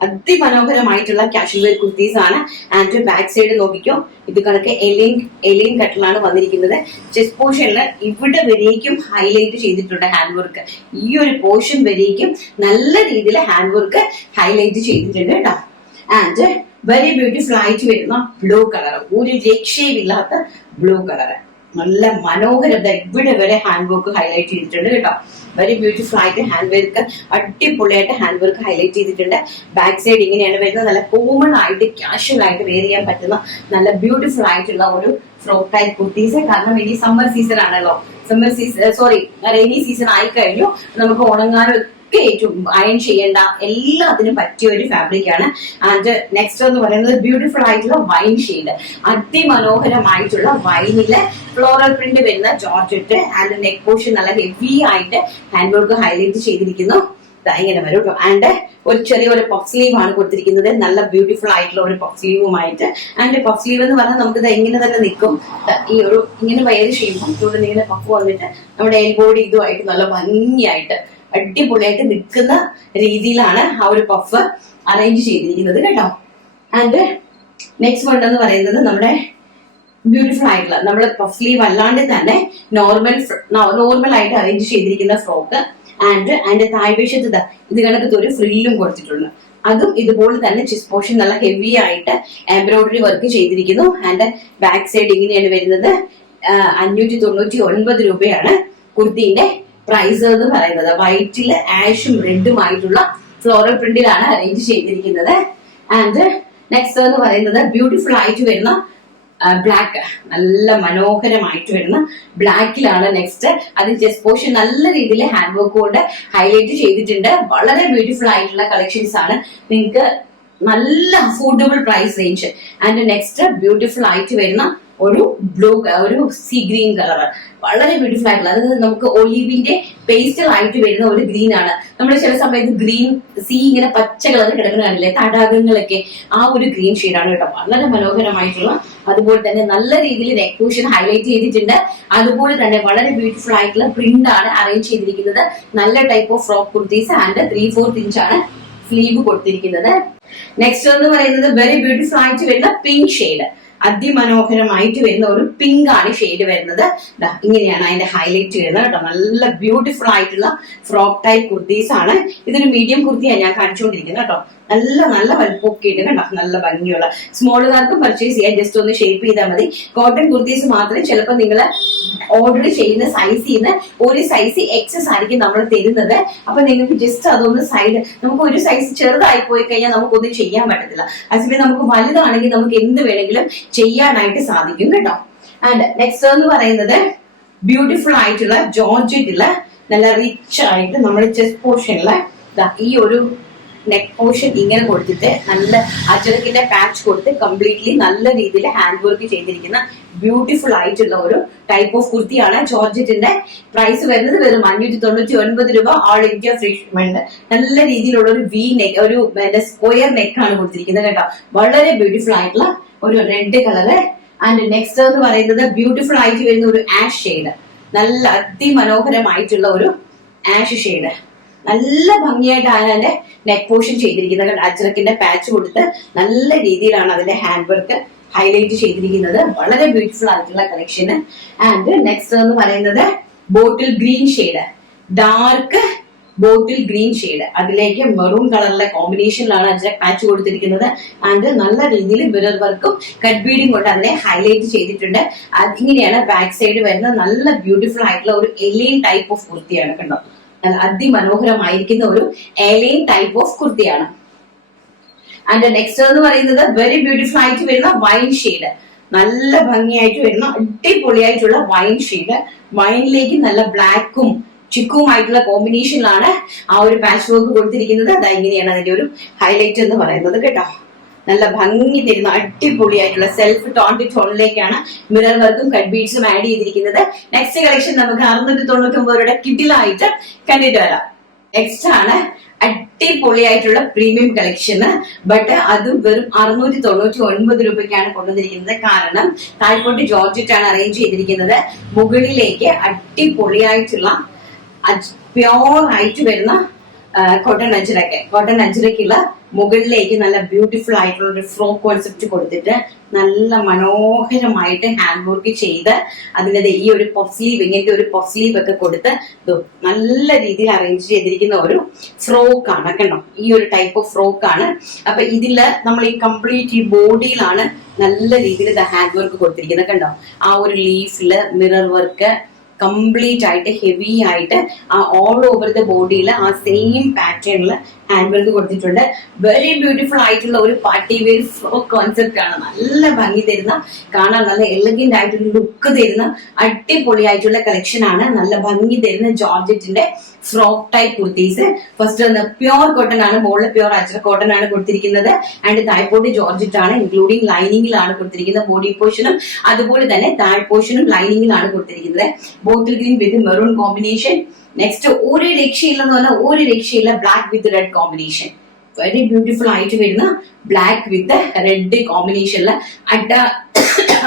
അതിമനോഹരമായിട്ടുള്ള കാഷ്വൽ വെയർ കുർത്തീസ് ആണ്. ആൻഡ് ബാക്ക് സൈഡ് നോക്കിക്കോ, ഇത് കണക്ക് എലിയൻ കട്ടിലാണ് വന്നിരിക്കുന്നത്. ചെസ്റ്റ് പോർഷനിൽ ഇവിടെ വരേക്കും ഹൈലൈറ്റ് ചെയ്തിട്ടുണ്ട് ഹാൻഡ് വർക്ക്. ഈ ഒരു പോർഷൻ വരേക്കും നല്ല രീതിയിൽ ഹാൻഡ് വർക്ക് ഹൈലൈറ്റ് ചെയ്തിട്ടുണ്ട് കേട്ടോ. ആൻഡ് വെരി ബ്യൂട്ടിഫുൾ ആയിട്ട് വരുന്ന ബ്ലൂ കളർ, ഒരു രക്ഷയുമില്ലാത്ത ബ്ലൂ കളർ. നല്ല മനോഹരത ഇവിടെ വരെ ഹാൻഡ് വർക്ക് ഹൈലൈറ്റ് ചെയ്തിട്ടുണ്ട് കേട്ടോ. വെരി ബ്യൂട്ടിഫുൾ ആയിട്ട് ഹാൻഡ് വർക്ക്, അടിപൊളിയായിട്ട് ഹാൻഡ് വർക്ക് ഹൈലൈറ്റ് ചെയ്തിട്ടുണ്ട്. ബാക്ക് സൈഡ് ഇങ്ങനെയാണ് വരുന്നത്. നല്ല കോമൺ ആയിട്ട് കാഷ്വൽ ആയിട്ട് വെയർ ചെയ്യാൻ പറ്റുന്ന നല്ല ബ്യൂട്ടിഫുൾ ആയിട്ടുള്ള ഒരു ഫ്രോക്ക് ടൈപ്പ് കുർത്തീസ്. കാരണം ഇനി സമ്മർ സീസൺ ആണല്ലോ, റെയിനി സീസൺ ആയി കഴിഞ്ഞു. നമുക്ക് ഉണങ്ങാനും ഒക്കെ ഏറ്റവും അയൺ ചെയ്യേണ്ട എല്ലാത്തിനും പറ്റിയ ഒരു ഫാബ്രിക് ആണ്. ആൻഡ് നെക്സ്റ്റ് എന്ന് പറയുന്നത് ബ്യൂട്ടിഫുൾ ആയിട്ടുള്ള വൈൻ ഷെയ്ഡ്, അതിമനോഹരമായിട്ടുള്ള വൈനിലെ ഫ്ലോറൽ പ്രിന്റ് വരുന്ന ജോർജറ്റ് ആൻഡ് നെക്ക് പോർഷൻ നല്ല ഹെവി ആയിട്ട് ഹാൻഡ് വർക്ക് ഹൈലൈറ്റ് ചെയ്തിരിക്കുന്നു. ഇങ്ങനെ വരും കേട്ടോ. ആൻഡ് ഒരു ചെറിയൊരു പഫ് സ്ലീവ് ആണ് കൊടുത്തിരിക്കുന്നത്, നല്ല ബ്യൂട്ടിഫുൾ ആയിട്ടുള്ള ഒരു പഫ് സ്ലീവുമായിട്ട്. ആൻഡ് പഫ് സ്ലീവ് എന്ന് പറഞ്ഞാൽ നമുക്ക് ഇത് ഇങ്ങനെ തന്നെ നിൽക്കും, ഈ ഒരു ഇങ്ങനെ വയറ് ഷേപ്പ് ഇവിടെ ഇങ്ങനെ പഫ് വന്നിട്ട് നമ്മുടെ എൽബോഡി ഇതുമായിട്ട് നല്ല ഭംഗിയായിട്ട് അടിപൊളിയായിട്ട് നിൽക്കുന്ന രീതിയിലാണ് ആ ഒരു പഫ് അറേഞ്ച് ചെയ്തിരിക്കുന്നത് കേട്ടോ. ആൻഡ് നെക്സ്റ്റ് വൺ എന്ന് പറയുന്നത് നമ്മുടെ ബ്യൂട്ടിഫുൾ ആയിട്ടുള്ള നമ്മുടെ പഫ് സ്ലീവ് അല്ലാണ്ട് തന്നെ നോർമൽ ആയിട്ട് അറേഞ്ച് ചെയ്തിരിക്കുന്ന ഫ്രോക്ക്. ആൻഡ് അതിന്റെ താഴ്വശത്ത് ഇത് കണക്കത്തെ ഒരു ഫ്രില്ലും കൊടുത്തിട്ടുണ്ട്. അതും ഇതുപോലെ തന്നെ ചെസ്റ്റ് പോർഷൻ നല്ല ഹെവി ആയിട്ട് എംബ്രോയിഡറി വർക്ക് ചെയ്തിരിക്കുന്നു. ആൻഡ് ബാക്ക് സൈഡ് ഇങ്ങനെയാണ് വരുന്നത്. 599 രൂപയാണ് കുർത്തിന്റെ പ്രൈസ് എന്ന് പറയുന്നത്. വൈറ്റില് ആഷും റെഡും ആയിട്ടുള്ള ഫ്ലോറൽ പ്രിന്റിലാണ് അറേഞ്ച് ചെയ്തിരിക്കുന്നത്. ആൻഡ് നെക്സ്റ്റ് എന്ന് പറയുന്നത് ബ്യൂട്ടിഫുൾ ആയിട്ട് വരുന്ന ബ്ലാക്ക്, നല്ല മനോഹരമായിട്ട് വരുന്ന ബ്ലാക്കിലാണ് നെക്സ്റ്റ്. അത് ചെസ്റ്റ് പോർഷൻ നല്ല രീതിയിൽ ഹാൻഡ് വർക്ക് കൊണ്ട് ഹൈലൈറ്റ് ചെയ്തിട്ടുണ്ട്. വളരെ ബ്യൂട്ടിഫുൾ ആയിട്ടുള്ള കളക്ഷൻസ് ആണ്, നിങ്ങൾക്ക് നല്ല affordable price range. And next beautiful ആയിട്ട് വരുന്ന ഒരു ബ്ലൂ, ഒരു സീ ഗ്രീൻ കളർ, വളരെ ബ്യൂട്ടിഫുൾ ആയിട്ടുള്ള, അതായത് നമുക്ക് ഒലിവിന്റെ പേസ്റ്റൽ ആയിട്ട് വരുന്ന ഒരു ഗ്രീൻ ആണ്. നമ്മൾ ചില സമയത്ത് ഗ്രീൻ സീ ഇങ്ങനെ പച്ച കളർ കിടക്കുന്ന കാണില്ലേ, തടാകങ്ങളൊക്കെ, ആ ഒരു ഗ്രീൻ ഷെയ്ഡാണ് കേട്ടോ. വളരെ മനോഹരമായിട്ടുള്ള, അതുപോലെ തന്നെ നല്ല രീതിയിൽ നെക്ക് പോർഷൻ ഹൈലൈറ്റ് ചെയ്തിട്ടുണ്ട്. അതുപോലെ തന്നെ വളരെ ബ്യൂട്ടിഫുൾ ആയിട്ടുള്ള പ്രിന്റ് ആണ് അറേഞ്ച് ചെയ്തിരിക്കുന്നത്. നല്ല type of frock kurtis and 3/4 ഇഞ്ചാണ് സ്ലീവ് കൊടുത്തിരിക്കുന്നത്. നെക്സ്റ്റ് എന്ന് പറയുന്നത് വെരി ബ്യൂട്ടിഫുൾ ആയിട്ട് വരുന്ന പിങ്ക് ഷെയ്ഡ്, അതിമനോഹരമായിട്ട് വരുന്ന ഒരു പിങ്ക് ആണ് ഷെയ്ഡ് വരുന്നത്. ഇങ്ങനെയാണ് അതിന്റെ ഹൈലൈറ്റ് വരുന്നത് കേട്ടോ. നല്ല ബ്യൂട്ടിഫുൾ ആയിട്ടുള്ള ഫ്രോക്ക് ടൈപ്പ് കുർത്തീസ് ആണ്. ഇതൊരു മീഡിയം കുർത്തിയാണ് ഞാൻ കാണിച്ചുകൊണ്ടിരിക്കുന്നത് കേട്ടോ. നല്ല വലുപ്പൊക്കെ ഇട്ട് കണ്ടോ, നല്ല ഭംഗിയുള്ള, സ്മോളുകാർക്കും പർച്ചേസ് ചെയ്യാൻ, ജസ്റ്റ് ഒന്ന് ഷേപ്പ് ചെയ്താൽ മതി. കോട്ടൺ കുർത്തീസ് മാത്രം ചിലപ്പോൾ നിങ്ങൾ ഓർഡർ ചെയ്യുന്ന സൈസിൽ നിന്ന് ഒരു സൈസ് എക്സസ് ആയിരിക്കും നമ്മൾ തരുന്നത്. അപ്പൊ നിങ്ങൾക്ക് ജസ്റ്റ് അതൊന്ന് സൈഡ്, നമുക്ക് ഒരു സൈസ് ചെറുതായി പോയി കഴിഞ്ഞാൽ നമുക്കൊന്നും ചെയ്യാൻ പറ്റത്തില്ല. അതുപോലെ നമുക്ക് വലുതാണെങ്കിൽ നമുക്ക് എന്ത് വേണമെങ്കിലും ചെയ്യാനായിട്ട് സാധിക്കും കേട്ടോ. ആൻഡ് നെക്സ്റ്റ് എന്ന് പറയുന്നത് ബ്യൂട്ടിഫുൾ ആയിട്ടുള്ള ജോർജറ്റില് നല്ല റിച്ച് ആയിട്ട് നമ്മുടെ ചെസ്റ്റ് പോർഷനില് ഈ ഒരു നെക്ക് പോർഷൻ ഇങ്ങനെ കൊടുത്തിട്ട് നല്ല അജറക്കിന്റെ പാച്ച് കൊടുത്ത് കംപ്ലീറ്റ്ലി നല്ല രീതിയിൽ ഹാൻഡ് വർക്ക് ചെയ്തിരിക്കുന്ന ബ്യൂട്ടിഫുൾ ആയിട്ടുള്ള ഒരു ടൈപ്പ് ഓഫ് കുർത്തിയാണ്. ജോർജറ്റിന്റെ പ്രൈസ് വരുന്നത് വെറും 599 രൂപ. All India free shipment. നല്ല രീതിയിലുള്ള ഒരു വി നെക്ക്, ഒരു സ്ക്വയർ നെക്കാണ് കൊടുത്തിരിക്കുന്നത് കേട്ടോ. വളരെ ബ്യൂട്ടിഫുൾ ആയിട്ടുള്ള ഒരു റെഡ് കളറ്. ആൻഡ് നെക്സ്റ്റ് എന്ന് പറയുന്നത് ബ്യൂട്ടിഫുൾ ആയിട്ട് വരുന്ന ഒരു ആഷ് ഷെയ്ഡ്, നല്ല അതിമനോഹരമായിട്ടുള്ള ഒരു ആഷ് ഷെയ്ഡ്. നല്ല ഭംഗിയായിട്ടാണ് അതിന്റെ നെക്ക് പോർഷൻ ചെയ്തിരിക്കുന്നത്. അജ്രക്കിന്റെ പാച്ച് കൊടുത്ത് നല്ല രീതിയിലാണ് അതിന്റെ ഹാൻഡ് വർക്ക് ഹൈലൈറ്റ് ചെയ്തിരിക്കുന്നത്. വളരെ ബ്യൂട്ടിഫുൾ ആയിട്ടുള്ള കളക്ഷൻ. ആൻഡ് നെക്സ്റ്റ് എന്ന് പറയുന്നത് ബോട്ടിൽ ഗ്രീൻ ഷെയ്ഡ്, ഡാർക്ക് ബോട്ടിൽ ഗ്രീൻ ഷെയ്ഡ്, അതിലേക്ക് മെറൂൺ കളറിലെ കോമ്പിനേഷനിലാണ് അജ്രക് പാച്ച് കൊടുത്തിരിക്കുന്നത്. ആൻഡ് നല്ല രീതിയിൽ മിറർ വർക്കും കട്ട് ബീഡിങ് കൊണ്ട് അതിനെ ഹൈലൈറ്റ് ചെയ്തിട്ടുണ്ട്. ഇങ്ങനെയാണ് ബാക്ക് സൈഡ് വരുന്നത്. നല്ല ബ്യൂട്ടിഫുൾ ആയിട്ടുള്ള ഒരു എലൈൻ ടൈപ്പ് ഓഫ് കുർത്തിയാണ് കണ്ടോ. അതിമനോഹരമായിരിക്കുന്ന ഒരു എലൈൻ ടൈപ്പ് ഓഫ് കുർത്തിയാണ്. ആൻഡ് നെക്സ്റ്റ് എന്ന് പറയുന്നത് വെരി ബ്യൂട്ടിഫുൾ ആയിട്ട് വരുന്ന വൈൻ ഷെയ്ഡ്, നല്ല ഭംഗിയായിട്ട് വരുന്ന അടിപൊളിയായിട്ടുള്ള വൈൻ ഷെയ്ഡ്. വൈനിലേക്ക് നല്ല ബ്ലാക്കും ചിക്കുമായിട്ടുള്ള കോമ്പിനേഷനിലാണ് ആ ഒരു പാച്ച് വർക്ക് കൊടുത്തിരിക്കുന്നത്. അതാ ഇങ്ങനെയാണ് അതിന്റെ ഒരു ഹൈലൈറ്റ് എന്ന് പറയുന്നത് കേട്ടോ. നല്ല ഭംഗി തരുന്ന അടിപൊളിയായിട്ടുള്ള സെൽഫ് ടോൺഡ് ടോണിലേക്കാണ് മിറർ വർക്കും കട്ട് ബീഡ്സും ആഡ് ചെയ്തിരിക്കുന്നത്. നെക്സ്റ്റ് കളക്ഷൻ നമുക്ക് 699 രൂപയുടെ കിഡിലായിട്ട് കണ്ടിട്ട് വരാം. നെക്സ്റ്റ് ആണ് അടിപൊളിയായിട്ടുള്ള പ്രീമിയം കളക്ഷന്. ബട്ട് അതും വെറും 699 രൂപയ്ക്കാണ് കൊണ്ടുവന്നിരിക്കുന്നത്. കാരണം താഴ്പോട്ട് ജോർജറ്റ് ആണ് അറേഞ്ച് ചെയ്തിരിക്കുന്നത്. മുകളിലേക്ക് അടിപൊളിയായിട്ടുള്ള പ്യോർ ആയിട്ട് വരുന്ന കോട്ടൺ അജ്രക്കുള്ള മുകളിലേക്ക് നല്ല ബ്യൂട്ടിഫുൾ ആയിട്ടുള്ള ഒരു ഫ്രോക്ക് കോൺസെപ്റ്റ് കൊടുത്തിട്ട് നല്ല മനോഹരമായിട്ട് ഹാൻഡ് വർക്ക് ചെയ്ത് അതിൻ്റെ ഈ ഒരു പഫ് സ്ലീവ്, ഇങ്ങനത്തെ ഒരു പഫ് സ്ലീവ് ഒക്കെ കൊടുത്ത് നല്ല രീതിയിൽ അറേഞ്ച് ചെയ്തിരിക്കുന്ന ഒരു ഫ്രോക്ക് ആണ് കണ്ടോ. ഈ ഒരു ടൈപ്പ് ഓഫ് ഫ്രോക്ക് ആണ്. അപ്പൊ ഇതില് നമ്മൾ ഈ കംപ്ലീറ്റ് ഈ ബോഡിയിലാണ് നല്ല രീതിയിൽ ഹാൻഡ് വർക്ക് കൊടുത്തിരിക്കുന്നത് കണ്ടോ. ആ ഒരു ലീഫില് മിറർ വർക്ക് കംപ്ലീറ്റ് ആയിട്ട് ഹെവി ആയിട്ട് ഓൾ ഓവർ ദ ബോഡിയിൽ ആ സെയിം പാറ്റേണിൽ ഹാൻഡ് വർക്ക് കൊടുത്തിട്ടുണ്ട്. വെരി ബ്യൂട്ടിഫുൾ ആയിട്ടുള്ള ഒരു പാർട്ടി വെയർ ഫ്രോക്ക് കോൺസെപ്റ്റ് ആണ്. നല്ല ഭംഗി തരുന്ന, കാണാൻ നല്ല എലഗന്റ് ആയിട്ടുള്ള ലുക്ക് തരുന്ന അടിപൊളിയായിട്ടുള്ള കളക്ഷൻ ആണ്. നല്ല ഭംഗി തരുന്ന ജോർജറ്റിന്റെ frock type kurtis. First pure cotton ആണ്, മുകളിൽ പ്യോർ അച്ചർ കോട്ടൺ ആണ് കൊടുത്തിരിക്കുന്നത്. ആൻഡ് താഴ്പോട്ട് ജോർജറ്റ് ആണ്, ഇൻക്ലൂഡിംഗ് ലൈനിങ്ങിലാണ് കൊടുത്തിരിക്കുന്നത്. ബോഡി പോർഷനും അതുപോലെ തന്നെ താഴ് പോർഷനും ലൈനിങ്ങിലാണ് കൊടുത്തിരിക്കുന്നത്. Bottle green with maroon combination. Next ഒരു രക്ഷയില്ലെന്ന് പറഞ്ഞാൽ ഒരു രക്ഷയില്ല, black with red combination. Very beautiful ആയിട്ട് വരുന്ന ബ്ലാക്ക് വിത്ത് റെഡ് കോമ്പിനേഷനില്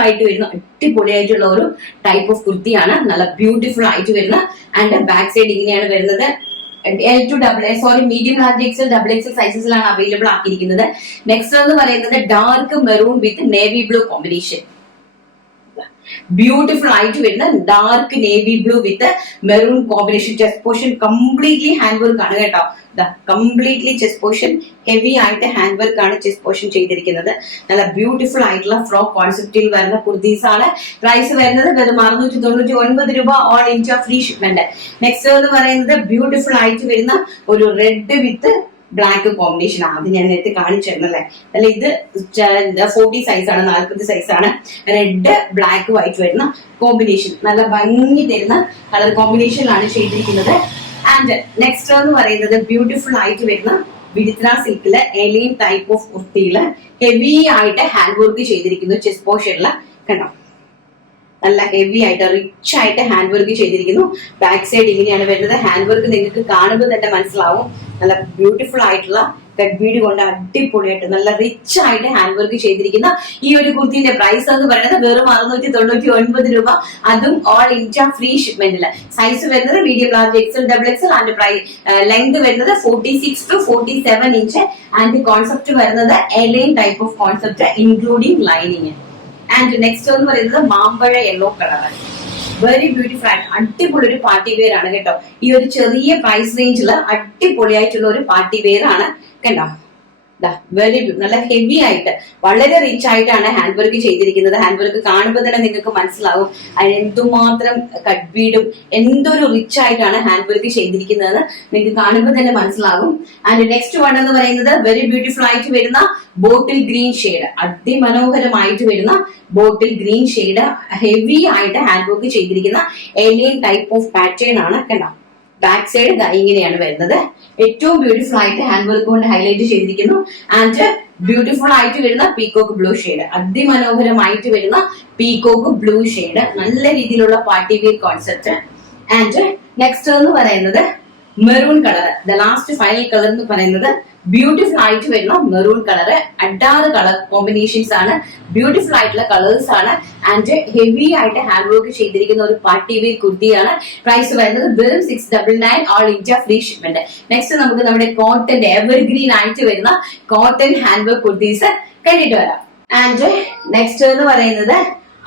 ആയിട്ട് വരുന്ന അടിപൊളിയായിട്ടുള്ള ഒരു ടൈപ്പ് ഓഫ് കുർത്തിയാണ്. നല്ല ബ്യൂട്ടിഫുൾ ആയിട്ട് വരുന്ന. ആൻഡ് ബാക്ക് സൈഡ് ഇങ്ങനെയാണ് വരുന്നത്. Medium large XL double XL സൈസസിലാണ് അവൈലബിൾ ആക്കിയിരിക്കുന്നത്. നെക്സ്റ്റ് എന്ന് പറയുന്നത് dark maroon with navy blue combination. Beautiful ആയിട്ട് വരുന്ന dark navy blue with maroon combination. Chest portion completely hand work ആണ് കേട്ടോ. കംപ്ലീറ്റ്ലി ചെസ്റ്റ് പോർഷൻ ഹെവി ആയിട്ട് ഹാൻഡ് വർക്ക് ആണ് ചെസ്റ്റ് പോർഷൻ ചെയ്തിരിക്കുന്നത്. നല്ല ബ്യൂട്ടിഫുൾ ആയിട്ടുള്ള ഫ്രോക്ക് കോൺസെപ്റ്റിൽ വരുന്ന കുർത്തീസ് ആണ്. പ്രൈസ് വരുന്നത് വെറും 699 രൂപ, all India free shipment. Next എന്ന് പറയുന്നത് ബ്യൂട്ടിഫുൾ ആയിട്ട് വരുന്ന ഒരു റെഡ് വിത്ത് ബ്ലാക്ക് കോമ്പിനേഷൻ. അത് ഞാൻ നേരത്തെ കാണിച്ചിരുന്നല്ലേ. അല്ല ഇത് 40 സൈസ് ആണ്, 40 സൈസ് ആണ്. റെഡ് ബ്ലാക്ക് വൈറ്റ് വരുന്ന കോമ്പിനേഷൻ. നല്ല ഭംഗി തരുന്ന കളർ കോമ്പിനേഷനിലാണ് ചെയ്തിരിക്കുന്നത്. ആൻഡ് നെക്സ്റ്റ് എന്ന് പറയുന്നത് ബ്യൂട്ടിഫുൾ ആയിട്ട് വരുന്ന വിചിത്ര സിൽക്കില് എലൈൻ ടൈപ്പ് ഓഫ് കുർത്തിയില് ഹെവി ആയിട്ട് ഹാൻഡ് വർക്ക് ചെയ്തിരിക്കുന്നു. ചെസ്റ്റ് പോർഷനില് കണ്ടോ, നല്ല ഹെവി ആയിട്ട് റിച്ച് ആയിട്ട് ഹാൻഡ് വർക്ക് ചെയ്തിരിക്കുന്നു. ബാക്ക് സൈഡ് ഇങ്ങനെയാണ് വരുന്നത്. ഹാൻഡ് വർക്ക് നിങ്ങൾക്ക് കാണുമ്പോൾ തന്നെ മനസ്സിലാവും. നല്ല ബ്യൂട്ടിഫുൾ ആയിട്ടുള്ള കട്ട് ബീഡ് കൊണ്ട് അടിപൊളിയായിട്ട് നല്ല റിച്ച് ആയിട്ട് ഹാൻഡ് വർക്ക് ചെയ്തിരിക്കുന്ന ഈ ഒരു കുർത്തിന്റെ പ്രൈസ് എന്ന് പറയുന്നത് വെറും 699 രൂപ. അതും ഓൾ ഇന്ത്യ ഫ്രീ ഷിപ്മെന്റില്. സൈസ് വരുന്നത് medium large XL double Excel. And length വരുന്നത് 46 to 47 ഇഞ്ച്. ആൻഡ് കോൺസെപ്റ്റ് വരുന്നത് A-line type of concept including lining. And next എന്ന് പറയുന്നത് മാമ്പഴ യെല്ലോ കളർ. വെരി ബ്യൂട്ടിഫുൾ ആയിട്ട് അടിപൊളി ഒരു പാർട്ടി വെയർ ആണ് കേട്ടോ. ഈ ഒരു ചെറിയ പ്രൈസ് റേഞ്ചിൽ അടിപൊളിയായിട്ടുള്ള ഒരു പാർട്ടി വെയർ ആണ് കേട്ടോ. വെരി നല്ല ഹെവി ആയിട്ട് വളരെ റിച്ച് ആയിട്ടാണ് ഹാൻഡ് വർക്ക് ചെയ്തിരിക്കുന്നത്. ഹാൻഡ് വർക്ക് കാണുമ്പോൾ തന്നെ നിങ്ങൾക്ക് മനസ്സിലാവും അതിന് എന്തുമാത്രം കട്ട് ബീഡും എന്തൊരു റിച്ച് ആയിട്ടാണ് ഹാൻഡ് വർക്ക് ചെയ്തിരിക്കുന്നതെന്ന് നിങ്ങൾക്ക് കാണുമ്പോൾ തന്നെ മനസ്സിലാകും. ആൻഡ് നെക്സ്റ്റ് വൺ എന്ന് പറയുന്നത് വെരി ബ്യൂട്ടിഫുൾ ആയിട്ട് വരുന്ന ബോട്ടിൽ ഗ്രീൻ ഷെയ്ഡ്. അതിമനോഹരമായിട്ട് വരുന്ന ബോട്ടിൽ ഗ്രീൻ ഷെയ്ഡ് ഹെവി ആയിട്ട് ഹാൻഡ് വർക്ക് ചെയ്തിരിക്കുന്ന ഏലിയൻ ടൈപ്പ് ഓഫ് പാറ്റേൺ ആണ് കേട്ടോ. ബാക്ക് സൈഡ് ഇങ്ങനെയാണ് വരുന്നത്. ഏറ്റവും ബ്യൂട്ടിഫുൾ ആയിട്ട് ഹാൻഡ് വർക്ക് കൊണ്ട് ഹൈലൈറ്റ് ചെയ്തിരിക്കുന്നു. ആൻഡ് ബ്യൂട്ടിഫുൾ ആയിട്ട് വരുന്ന പീകോക്ക് ബ്ലൂ ഷെയ്ഡ്. അതിമനോഹരമായിട്ട് വരുന്ന പീകോക്ക് ബ്ലൂ ഷെയ്ഡ്. നല്ല രീതിയിലുള്ള party wear concept. And next എന്ന് പറയുന്നത് maroon colour. The last final colour എന്ന് പറയുന്നത് ബ്യൂട്ടിഫുൾ ആയിട്ട് വരുന്ന മെറൂൺ കളർ. 6 കളർ കോമ്പിനേഷൻസ് ആണ്. ബ്യൂട്ടിഫുൾ ആയിട്ടുള്ള കളേഴ്സ് ആണ്. ആൻഡ് ഹെവി ആയിട്ട് ഹാൻഡ് വർക്ക് ചെയ്തിരിക്കുന്ന ഒരു പാർട്ടി വെയർ കുർത്തിയാണ്. പ്രൈസ് വരുന്നത് വെറും 699, all India free shipment. Next നമുക്ക് നമ്മുടെ കോട്ടന്റെ എവർഗ്രീൻ ആയിട്ട് വരുന്ന കോട്ടൺ ഹാൻഡ് വർക്ക് കുർത്തീസ് കണ്ടിട്ട് വരാം. ആൻഡ് നെക്സ്റ്റ് എന്ന് പറയുന്നത്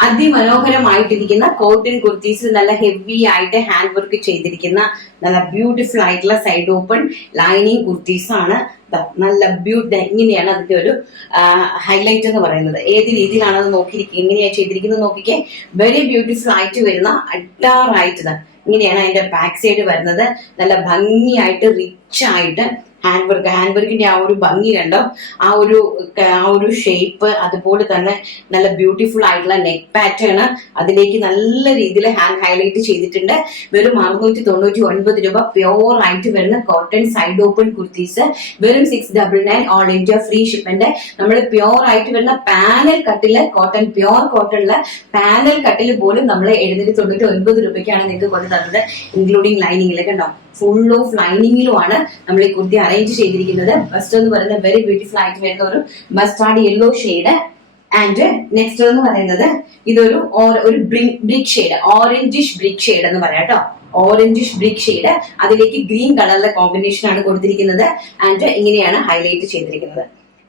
അതിമനോഹരമായിട്ടിരിക്കുന്ന കോട്ടൺ കുർത്തീസ്. നല്ല ഹെവി ആയിട്ട് ഹാൻഡ് വർക്ക് ചെയ്തിരിക്കുന്ന നല്ല ബ്യൂട്ടിഫുൾ ആയിട്ടുള്ള സൈഡ് ഓപ്പൺ ലൈനിങ് കുർത്തീസ് ആണ്. നല്ല ഇങ്ങനെയാണ് അതിന്റെ ഒരു ഹൈലൈറ്റ് എന്ന് പറയുന്നത്. ഏത് രീതിയിലാണ് അത് നോക്കിയിരിക്കുക, എങ്ങനെയാ ചെയ്തിരിക്കുന്നത് നോക്കിക്കേ. വെരി ബ്യൂട്ടിഫുൾ ആയിട്ട് വരുന്ന അഡാറായിട്ട് ഇങ്ങനെയാണ് അതിന്റെ ബാക്ക് സൈഡ് വരുന്നത്. നല്ല ഭംഗിയായിട്ട് റിച്ച് ആയിട്ട് ഹാൻഡ് വർക്കിന്റെ ആ ഒരു ഭംഗി കണ്ടോ, ആ ഒരു ഷേപ്പ്. അതുപോലെ തന്നെ നല്ല ബ്യൂട്ടിഫുൾ ആയിട്ടുള്ള നെക്ക് പാറ്റേൺ അതിലേക്ക് നല്ല രീതിയിൽ ഹാൻഡ് ഹൈലൈറ്റ് ചെയ്തിട്ടുണ്ട്. വെറും 699 രൂപ. പ്യോർ ആയിട്ട് വരുന്ന കോട്ടൺ സൈഡ് ഓപ്പൺ കുർത്തീസ് വെറും 699, ഓൾ ഇന്ത്യ ഫ്രീ ഷിപ്മെന്റ്. നമ്മൾ പ്യോർ ആയിട്ട് വരുന്ന പാനൽ കട്ടില് കോട്ടൺ, പ്യോർ കോട്ടണില് പാനൽ കട്ടില് പോലും നമ്മൾ 799 രൂപയ്ക്കാണ് നിങ്ങൾക്ക് കൊണ്ടു തന്നത്, ഇൻക്ലൂഡിംഗ് ലൈനിങ്ങിൽ കണ്ടോ. ഫുൾ ഓഫ് ലൈനിങ്ങിലുമാണ് നമ്മൾ ഈ കുർത്തി അറേഞ്ച് ചെയ്തിരിക്കുന്നത്. ഫസ്റ്റ് എന്ന് പറയുന്നത് വെരി ബ്യൂട്ടിഫുൾ ആയിട്ട് വരുന്ന ഒരു mustard yellow shade. And next എന്ന് പറയുന്നത് ഇതൊരു brick shade, orangish brick shade എന്ന് പറയാം കേട്ടോ. ഓറഞ്ചിഷ് ബ്രിക്ക് ഷെയ്ഡ്, അതിലേക്ക് ഗ്രീൻ കളറിലെ കോമ്പിനേഷൻ ആണ് കൊടുത്തിരിക്കുന്നത്. ആൻഡ് ഇങ്ങനെയാണ് ഹൈലൈറ്റ് ചെയ്തിരിക്കുന്നത്.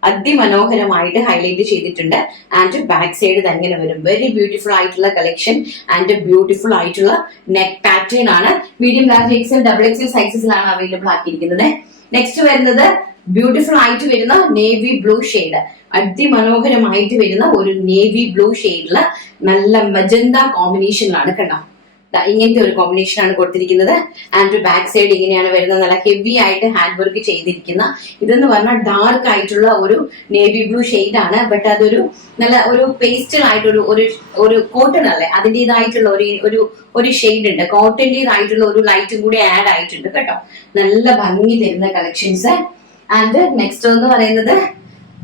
അതിമനോഹരമായിട്ട് ഹൈലൈറ്റ് ചെയ്തിട്ടുണ്ട്. ആൻഡ് ബാക്ക് സൈഡ് തന്നെ വരും. വെരി ബ്യൂട്ടിഫുൾ ആയിട്ടുള്ള കളക്ഷൻ ആൻഡ് ബ്യൂട്ടിഫുൾ ആയിട്ടുള്ള നെക്ക് പാറ്റേൺ ആണ്. Medium large XL double XL സൈസസിലാണ് അവൈലബിൾ ആക്കിയിരിക്കുന്നത്. നെക്സ്റ്റ് വരുന്നത് ബ്യൂട്ടിഫുൾ ആയിട്ട് വരുന്ന നേവി ബ്ലൂ ഷെയ്ഡ്. അതിമനോഹരമായിട്ട് വരുന്ന ഒരു നേവി ബ്ലൂ ഷെയ്ഡില് നല്ല മജന്ത കോമ്പിനേഷനിലാണ് കണ്ടോ. ഇങ്ങനത്തെ ഒരു കോമ്പിനേഷൻ ആണ് കൊടുത്തിരിക്കുന്നത്. ആൻഡ് ബാക്ക് സൈഡ് ഇങ്ങനെയാണ് വരുന്നത്. നല്ല ഹെവി ആയിട്ട് ഹാൻഡ് വർക്ക് ചെയ്തിരിക്കുന്ന, ഇതെന്ന് പറഞ്ഞാൽ ഡാർക്ക് ആയിട്ടുള്ള ഒരു നേവി ബ്ലൂ ആണ്. ബട്ട് അതൊരു നല്ല ഒരു പേസ്റ്റൽ ആയിട്ടൊരു ഒരു കോട്ടൺ അല്ലേ, അതിൻ്റെതായിട്ടുള്ള ഒരു ഷെയ്ഡ് ഉണ്ട്. കോട്ടന്റേതായിട്ടുള്ള ഒരു ലൈറ്റും കൂടി ആഡ് ആയിട്ടുണ്ട് കേട്ടോ. നല്ല ഭംഗി തരുന്ന കളക്ഷൻസ്. ആൻഡ് നെക്സ്റ്റ് എന്ന് പറയുന്നത്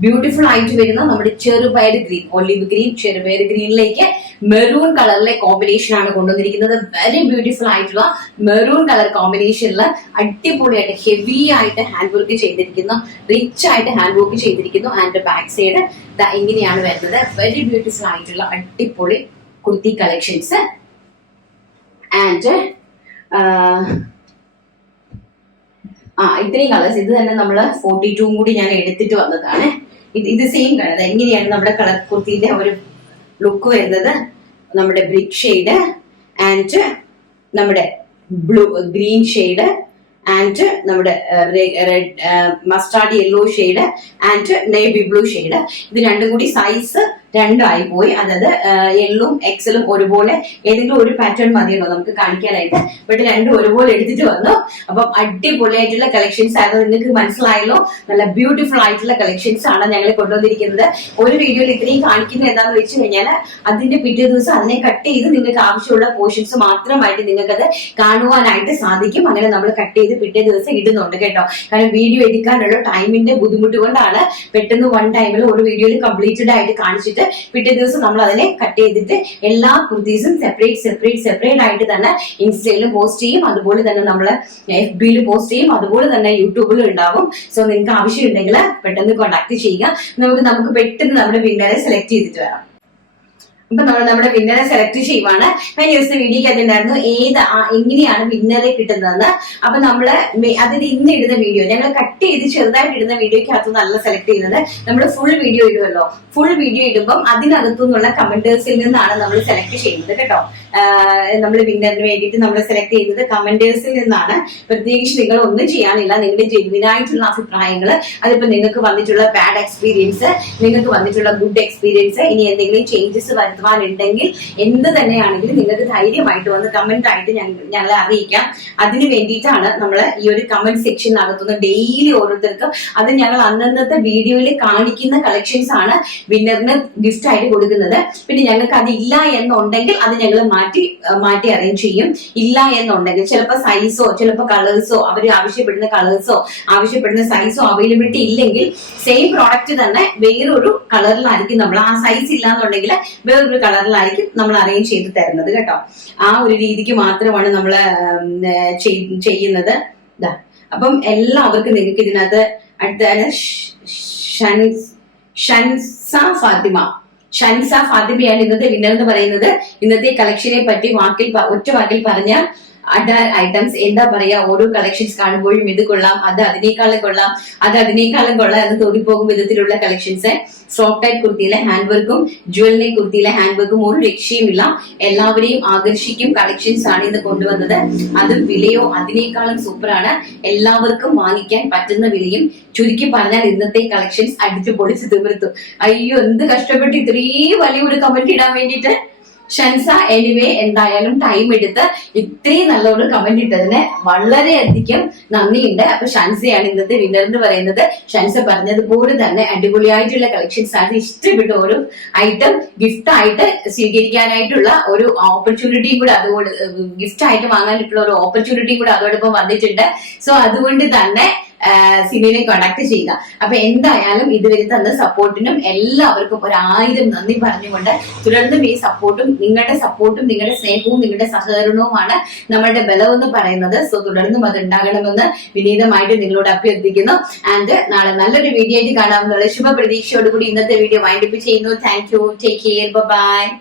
ബ്യൂട്ടിഫുൾ ആയിട്ട് വരുന്ന നമ്മുടെ ചെറുപയർ ഗ്രീൻ, ഒലിവ് ഗ്രീൻ, ചെറുപയർ ഗ്രീനിലേക്ക് മെറൂൺ കളറിലെ കോമ്പിനേഷൻ ആണ് കൊണ്ടുവന്നിരിക്കുന്നത്. വെരി ബ്യൂട്ടിഫുൾ ആയിട്ടുള്ള മെറൂൺ കളർ കോമ്പിനേഷനിൽ അടിപൊളിയായിട്ട് ഹെവി ആയിട്ട് ഹാൻഡ് വർക്ക് ചെയ്തിരിക്കുന്നു, റിച്ച് ആയിട്ട് ഹാൻഡ് വർക്ക് ചെയ്തിരിക്കുന്നു. ആൻഡ് ബാക്ക് സൈഡ് ഇങ്ങനെയാണ് വരുന്നത്. വെരി ബ്യൂട്ടിഫുൾ ആയിട്ടുള്ള അടിപൊളി കുർത്തി കളക്ഷൻസ്. ആൻഡ് ഇത്രയും കളേഴ്സ്, ഇത് തന്നെ നമ്മള് 42 കൂടി ഞാൻ എടുത്തിട്ട് വന്നതാണ്. ഇത് സെയിം കളർ. എങ്ങനെയാണ് നമ്മുടെ കളർ കുർത്തിന്റെ ഒരു ലുക്ക് വരുന്നത്? നമ്മുടെ ബ്രിക്ക് ഷെയ്ഡ് ആൻഡ് നമ്മുടെ ബ്ലൂ ഗ്രീൻ ഷെയ്ഡ് ആൻഡ് നമ്മുടെ red mustard yellow shade and navy blue shade. ഇത് രണ്ടും കൂടി സൈസ് രണ്ടായി പോയി. അതായത് എല്ലും എക്സലും ഒരുപോലെ, ഏതെങ്കിലും ഒരു പാറ്റേൺ മതിയല്ലോ നമുക്ക് കാണിക്കാനായിട്ട്. ബട്ട് രണ്ടും ഒരുപോലെ എടുത്തിട്ട് വന്നു. അപ്പം അടിപൊളിയായിട്ടുള്ള കളക്ഷൻസ് ആയിരുന്നു. നിങ്ങൾക്ക് മനസ്സിലായല്ലോ, നല്ല ബ്യൂട്ടിഫുൾ ആയിട്ടുള്ള കളക്ഷൻസ് ആണ് ഞങ്ങൾ കൊണ്ടുവന്നിരിക്കുന്നത്. ഒരു വീഡിയോയിൽ ഇത്രയും കാണിക്കുന്നത് എന്താണെന്ന് വെച്ച് കഴിഞ്ഞാൽ അതിന്റെ പിറ്റേ ദിവസം അതിനെ കട്ട് ചെയ്ത് നിങ്ങൾക്ക് ആവശ്യമുള്ള പോർഷൻസ് മാത്രമായിട്ട് നിങ്ങൾക്കത് കാണുവാനായിട്ട് സാധിക്കും. അങ്ങനെ നമ്മൾ കട്ട് ചെയ്ത് പിറ്റേ ദിവസം ഇടുന്നുണ്ട് കേട്ടോ. കാരണം വീഡിയോ എടുക്കാനുള്ള ടൈമിന്റെ ബുദ്ധിമുട്ട് കൊണ്ടാണ് പെട്ടെന്ന് വൺ ടൈമിൽ ഒരു വീഡിയോയിൽ കംപ്ലീറ്റഡ് ആയിട്ട് കാണിച്ചിട്ട് പിറ്റേ ദിവസം നമ്മൾ അതിനെ കട്ട് ചെയ്തിട്ട് എല്ലാ കുർത്തീസും സെപ്പറേറ്റ് ആയിട്ട് തന്നെ ഇൻസ്റ്റയിലും പോസ്റ്റ് ചെയ്യും, അതുപോലെ തന്നെ നമ്മൾ FBയിൽ പോസ്റ്റ് ചെയ്യും, അതുപോലെ തന്നെ യൂട്യൂബിലും ഉണ്ടാവും. സോ നിങ്ങൾക്ക് ആവശ്യമുണ്ടെങ്കിൽ പെട്ടെന്ന് കോൺടാക്ട് ചെയ്യുക. നമുക്ക് പെട്ടെന്ന് നമ്മുടെ വിന്നറെ സെലക്ട് ചെയ്തിട്ട് വരാം. അപ്പൊ നമ്മൾ നമ്മുടെ വിന്നറെ സെലക്ട് ചെയ്യുവാണ്. കഴിഞ്ഞ ദിവസം വീഡിയോക്ക് അതുണ്ടായിരുന്നു എങ്ങനെയാണ് വിന്നറെ കിട്ടുന്നതെന്ന്. അപ്പൊ നമ്മള് അതിന് ഇന്ന് ഇടുന്ന വീഡിയോ ഞങ്ങൾ കട്ട് ചെയ്ത് ചെറുതായിട്ട് ഇടുന്ന വീഡിയോക്കകത്ത് നല്ല സെലക്ട് ചെയ്യുന്നത്. നമ്മൾ ഫുൾ വീഡിയോ ഇടുമല്ലോ, ഫുൾ വീഡിയോ ഇടുമ്പോൾ അതിനകത്തു നിന്നുള്ള കമന്റേഴ്സിൽ നിന്നാണ് നമ്മൾ സെലക്ട് ചെയ്യുന്നത് കേട്ടോ. നമ്മൾ വിന്നറിന് വേണ്ടിയിട്ട് നമ്മൾ സെലക്ട് ചെയ്യുന്നത് കമന്റേഴ്സിൽ നിന്നാണ്. പ്രത്യേകിച്ച് നിങ്ങൾ ഒന്നും ചെയ്യാനില്ല. നിങ്ങളുടെ ജെനുവിനായിട്ടുള്ള അഭിപ്രായങ്ങൾ, അതിപ്പോ നിങ്ങൾക്ക് വന്നിട്ടുള്ള ബാഡ് എക്സ്പീരിയൻസ്, നിങ്ങൾക്ക് വന്നിട്ടുള്ള ഗുഡ് എക്സ്പീരിയൻസ്, ഇനി എന്തെങ്കിലും ചേഞ്ചസ് വരുത്തുവാനുണ്ടെങ്കിൽ എന്ത് തന്നെയാണെങ്കിലും നിങ്ങൾക്ക് ധൈര്യമായിട്ട് വന്ന് കമന്റ് ആയിട്ട് ഞങ്ങളെ അറിയിക്കാം. അതിന് വേണ്ടിയിട്ടാണ് നമ്മൾ ഈ ഒരു കമന്റ് സെക്ഷനകത്തുനിന്ന് ഡെയിലി ഓരോരുത്തർക്കും അത് ഞങ്ങൾ അന്നത്തെ വീഡിയോയിൽ കാണിക്കുന്ന കളക്ഷൻസ് ആണ് വിന്നറിന് ഗിഫ്റ്റ് ആയിട്ട് കൊടുക്കുന്നത്. പിന്നെ ഞങ്ങൾക്ക് അതില്ല എന്നുണ്ടെങ്കിൽ അത് ഞങ്ങൾ മാറ്റി അറേഞ്ച് ചെയ്യും. ഇല്ല എന്നുണ്ടെങ്കിൽ ചിലപ്പോൾ സൈസോ ചിലപ്പോൾ കളേഴ്സോ, അവർ ആവശ്യപ്പെടുന്ന കളേഴ്സോ ആവശ്യപ്പെടുന്ന സൈസോ അവൈലബിലിറ്റി ഇല്ലെങ്കിൽ സെയിം പ്രോഡക്റ്റ് തന്നെ വേറൊരു കളറിലായിരിക്കും നമ്മൾ, ആ സൈസ് ഇല്ല എന്നുണ്ടെങ്കിൽ വേറൊരു കളറിലായിരിക്കും നമ്മൾ അറേഞ്ച് ചെയ്ത് തരുന്നത് കേട്ടോ. ആ ഒരു രീതിക്ക് മാത്രമാണ് നമ്മൾ ചെയ്യുന്നത്. അപ്പം എല്ലാവർക്കും നിങ്ങൾക്ക് ഇതിനകത്ത് അടുത്താണ് ഷൻസ ഫാത്തിമയാണ് ഇന്നത്തെ വിന്നർ എന്ന് പറയുന്നത്. ഇന്നത്തെ കളക്ഷനെ പറ്റി ഒറ്റ വാക്കിൽ പറഞ്ഞാൽ ഐറ്റംസ് എന്താ പറയാ, ഓരോ കളക്ഷൻസ് കാണുമ്പോഴും ഇത് കൊള്ളാം, അത് അതിനേക്കാളും കൊള്ളാം എന്ന് തോന്നിപ്പോകും വിധത്തിലുള്ള കളക്ഷൻസ്. സോഫ്റ്റ് ടൈപ്പ് കുർത്തിയിലെ ഹാൻഡ് വർക്കും ജ്വല്ലറി കുർത്തിയിലെ ഹാൻഡ് വർക്കും ഒരു രക്ഷയുമില്ല. എല്ലാവരെയും ആകർഷിക്കും കളക്ഷൻസ് ആണ് ഇന്ന് കൊണ്ടുവന്നത്. അതും വിലയോ അതിനേക്കാളും സൂപ്പറാണ്. എല്ലാവർക്കും വാങ്ങിക്കാൻ പറ്റുന്ന വിലയും. ചുരുക്കി പറഞ്ഞാൽ ഇന്നത്തെ കളക്ഷൻസ് അടിച്ചു പൊളിച്ച് തീർത്തു. അയ്യോ, എന്ത് കഷ്ടപ്പെട്ട് ഇത്രയും വലിയൊരു കമന്റ് ഇടാൻ വേണ്ടിയിട്ട്. ഷൻസ എനിവേ എന്തായാലും ടൈം എടുത്ത് ഇത്രയും നല്ലൊരു കമന്റ് ഇട്ടതിന് വളരെയധികം നന്ദിയുണ്ട്. അപ്പൊ ഷൻസയാണ് ഇന്നത്തെ വിന്നർ എന്ന് പറയുന്നത്. ഷൻസ പറഞ്ഞതുപോലെ തന്നെ അടിപൊളിയായിട്ടുള്ള കളക്ഷൻസ് ആണ്. ഇഷ്ടപ്പെട്ട ഒരു ഐറ്റം ഗിഫ്റ്റ് ആയിട്ട് സ്വീകരിക്കാനായിട്ടുള്ള ഒരു ഓപ്പർച്യൂണിറ്റിയും കൂടെ, അതുകൊണ്ട് ഗിഫ്റ്റ് ആയിട്ട് വാങ്ങാനായിട്ടുള്ള ഒരു ഓപ്പർച്യൂണിറ്റിയും കൂടെ അതോടൊപ്പം വന്നിട്ടുണ്ട്. സോ അതുകൊണ്ട് തന്നെ സിനിമയെ കോണ്ടാക്ട് ചെയ്യുക. അപ്പൊ എന്തായാലും ഇതുവരെ തന്ന സപ്പോർട്ടിനും എല്ലാവർക്കും 1000 നന്ദി പറഞ്ഞുകൊണ്ട് തുടർന്നും ഈ സപ്പോർട്ടും നിങ്ങളുടെ സ്നേഹവും നിങ്ങളുടെ സഹകരണവുമാണ് നമ്മളുടെ ബലമെന്ന് പറയുന്നത്. സോ തുടർന്നും അത് ഉണ്ടാകണമെന്ന് വിനീതമായിട്ട് നിങ്ങളോട് അഭ്യർത്ഥിക്കുന്നു. ആൻഡ് നാളെ നല്ലൊരു വീഡിയോ ആയിട്ട് കാണാമെന്നുള്ള ശുഭപ്രതീക്ഷയോടുകൂടി ഇന്നത്തെ വീഡിയോ വൈൻഡപ്പ് ചെയ്യുന്നു. Thank you, take care, by.